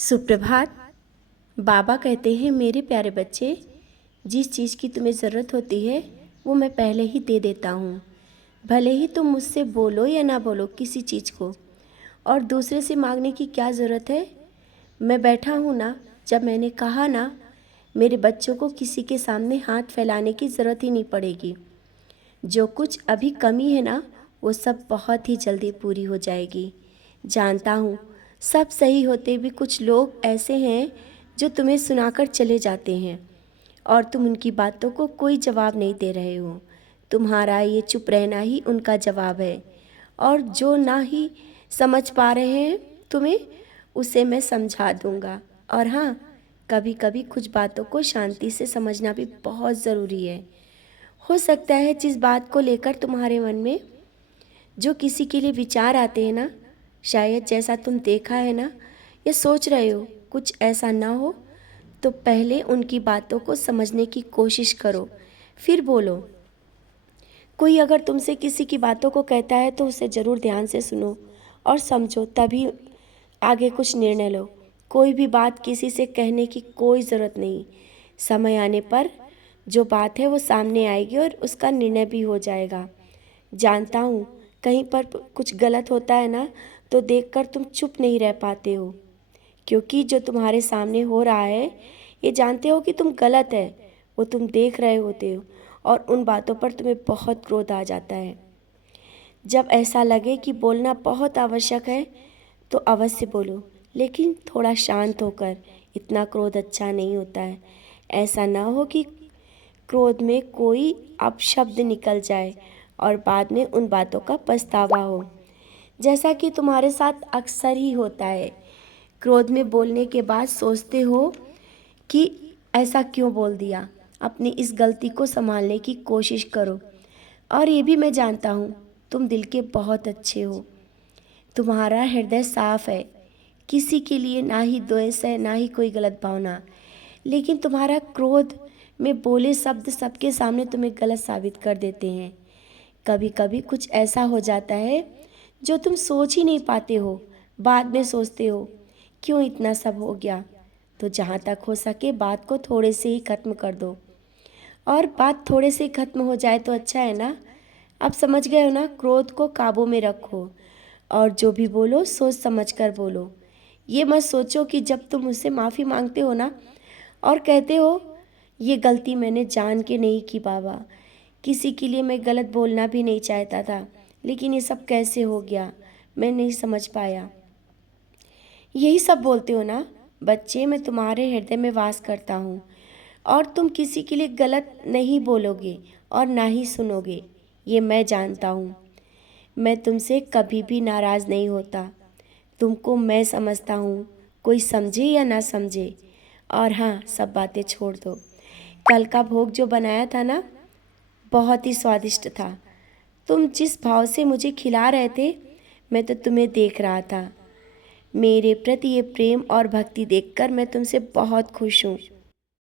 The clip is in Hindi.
सुप्रभात। बाबा कहते हैं, मेरे प्यारे बच्चे, जिस चीज़ की तुम्हें ज़रूरत होती है वो मैं पहले ही दे देता हूँ। भले ही तुम मुझसे बोलो या ना बोलो किसी चीज़ को, और दूसरे से मांगने की क्या ज़रूरत है। मैं बैठा हूँ ना, जब मैंने कहा ना, मेरे बच्चों को किसी के सामने हाथ फैलाने की ज़रूरत ही नहीं पड़ेगी। जो कुछ अभी कमी है ना, वो सब बहुत ही जल्दी पूरी हो जाएगी। जानता हूँ, सब सही होते भी कुछ लोग ऐसे हैं जो तुम्हें सुनाकर चले जाते हैं और तुम उनकी बातों को कोई जवाब नहीं दे रहे हो। तुम्हारा ये चुप रहना ही उनका जवाब है। और जो ना ही समझ पा रहे हैं तुम्हें, उसे मैं समझा दूँगा। और हाँ, कभी कभी कुछ बातों को शांति से समझना भी बहुत ज़रूरी है। हो सकता है जिस बात को लेकर तुम्हारे मन में जो किसी के लिए विचार आते हैं ना, शायद जैसा तुम देखा है ना या सोच रहे हो कुछ ऐसा ना हो, तो पहले उनकी बातों को समझने की कोशिश करो, फिर बोलो। कोई अगर तुमसे किसी की बातों को कहता है तो उसे ज़रूर ध्यान से सुनो और समझो, तभी आगे कुछ निर्णय लो। कोई भी बात किसी से कहने की कोई ज़रूरत नहीं। समय आने पर जो बात है वो सामने आएगी और उसका निर्णय भी हो जाएगा। जानता हूँ, कहीं पर कुछ गलत होता है ना, तो देखकर तुम चुप नहीं रह पाते हो, क्योंकि जो तुम्हारे सामने हो रहा है ये जानते हो कि तुम गलत है, वो तुम देख रहे होते हो और उन बातों पर तुम्हें बहुत क्रोध आ जाता है। जब ऐसा लगे कि बोलना बहुत आवश्यक है तो अवश्य बोलो, लेकिन थोड़ा शांत होकर। इतना क्रोध अच्छा नहीं होता है। ऐसा ना हो कि क्रोध में कोई अपशब्द निकल जाए और बाद में उन बातों का पछतावा हो, जैसा कि तुम्हारे साथ अक्सर ही होता है। क्रोध में बोलने के बाद सोचते हो कि ऐसा क्यों बोल दिया। अपनी इस गलती को संभालने की कोशिश करो। और ये भी मैं जानता हूँ, तुम दिल के बहुत अच्छे हो, तुम्हारा हृदय साफ है, किसी के लिए ना ही द्वेष है ना ही कोई गलत भावना। लेकिन तुम्हारा क्रोध में बोले शब्द सबके सामने तुम्हें गलत साबित कर देते हैं। कभी कभी कुछ ऐसा हो जाता है जो तुम सोच ही नहीं पाते हो, बाद में सोचते हो क्यों इतना सब हो गया। तो जहाँ तक हो सके बात को थोड़े से ही ख़त्म कर दो। और बात थोड़े से ही ख़त्म हो जाए तो अच्छा है ना। अब समझ गए हो ना, क्रोध को काबू में रखो और जो भी बोलो सोच समझ कर बोलो। ये मत सोचो कि जब तुम मुझसे माफ़ी मांगते हो ना और कहते हो ये गलती मैंने जान के नहीं की बाबा, किसी के लिए मैं गलत बोलना भी नहीं चाहता था, लेकिन ये सब कैसे हो गया, मैं नहीं समझ पाया, यही सब बोलते हो ना। बच्चे, मैं तुम्हारे हृदय में वास करता हूँ और तुम किसी के लिए गलत नहीं बोलोगे और ना ही सुनोगे, ये मैं जानता हूँ। मैं तुमसे कभी भी नाराज़ नहीं होता। तुमको मैं समझता हूँ, कोई समझे या ना समझे। और हाँ, सब बातें छोड़ दो। कल का भोग जो बनाया था ना, बहुत ही स्वादिष्ट था। तुम जिस भाव से मुझे खिला रहे थे, मैं तो तुम्हें देख रहा था। मेरे प्रति ये प्रेम और भक्ति देखकर मैं तुमसे बहुत खुश हूँ।